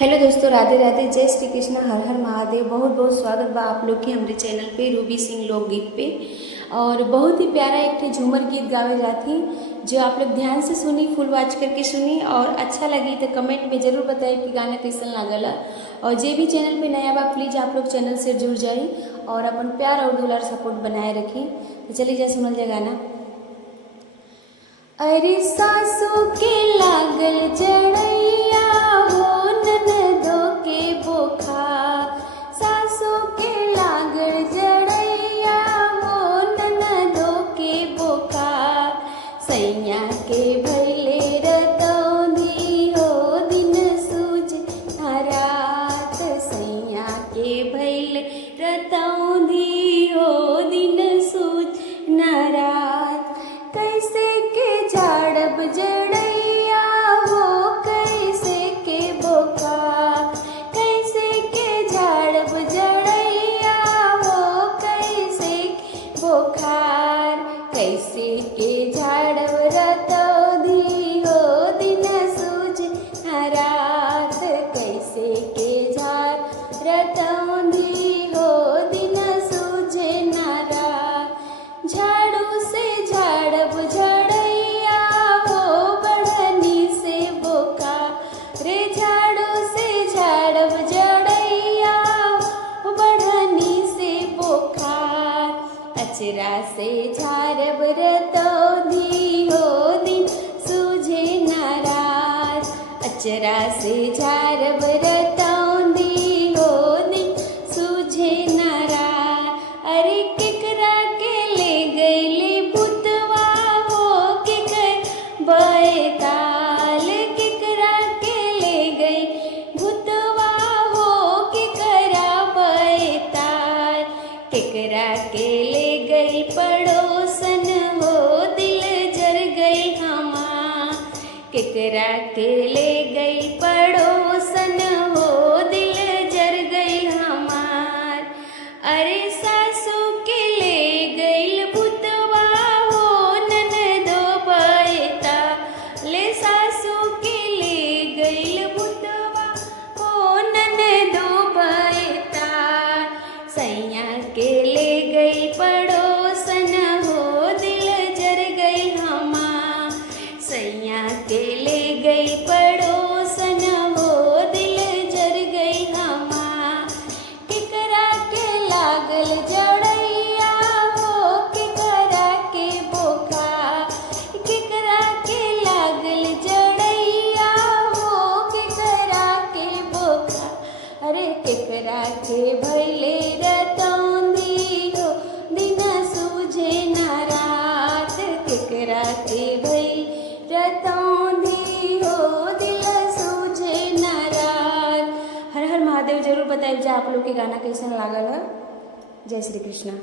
Hello दोस्तों, राधे राधे, जय श्री कृष्ण, हर हर महादेव। बहुत बहुत स्वागत बा आप लोग के हमारे चैनल पे रूबी सिंह लोकगीत पे। और बहुत ही प्यारा एक झूमर गीत गावे जाती जो आप लोग ध्यान से सुनी, फुल वॉच करके सुनी और अच्छा लगी तो कमेंट में ज़रूर बताइए कि गाना कैसा लागला। और जे भी चैनल पे नया बा प्लीज़ आप लोग चैनल से जुड़ जाइए और अपन प्यार और दुलार सपोर्ट बनाए रखी। तो चलिए जा सुनल जाए गाना। अरे सासू के लागल जड़ैया हो ननदो के बोखा, सासू के लागल जड़ैया हो ननदो के बोखा, सैया के भैले रतौनी हो दिन सूझ रात, सैया के भैले रतौनी हो दिन सूझ रात, कैसे के झाड़ब जड़ैया हो कैसे के बोका, कैसे के झाड़ब जड़ैया हो कैसे के बोखार, कैसे के झाड़ब रतौनी हो दिन सूझ रात, कैसे के झाड़ रतौनी हो दिन सूझ रात, झाड़ू से झाड़ब झड़ैया हो बढ़नी से बोका, रे झाड़ू से झाड़ब झड़ैया हो बढ़नी से बोका, अचरा से झाड़ब रतौनी हो दिन सूझे नाराज, अचरा से झाड़ब रतौनी हो दिन सूझे नाराज, अरे केकरा के ले गईले भूतवा हो केकर बैताल, केकरा के ले गई भूतवा हो केकरा बैताल, केकरा के ले गई पड़ोसन हो दिल जर गई हमार, केकरा के ले गई पड़ोसन हो दिल जर गई हमार, अरे सासू के ले गईल भूतवा हो ननदो बैता, ले सासू के ले गईल भूतवा हो ननदो बैता, सैया के ले गई पड़ोसन हो दिल जर गई हमार, सैया के ले गई पड़ोसन हो दिल जर गई हमार, केकरा के लागल जड़ैया हो केकरा के बोका, केकरा के लागल जड़ैया हो केकरा के बोका, अरे केकरा के भैले रतौनी हो दिन सूझे ना रात, केकरा के भई रतौनी हो दिल सूझे ना रात। हर हर महादेव। जरूर बताइए आप लोग के गाना कैसा लागल है। जय श्री कृष्ण।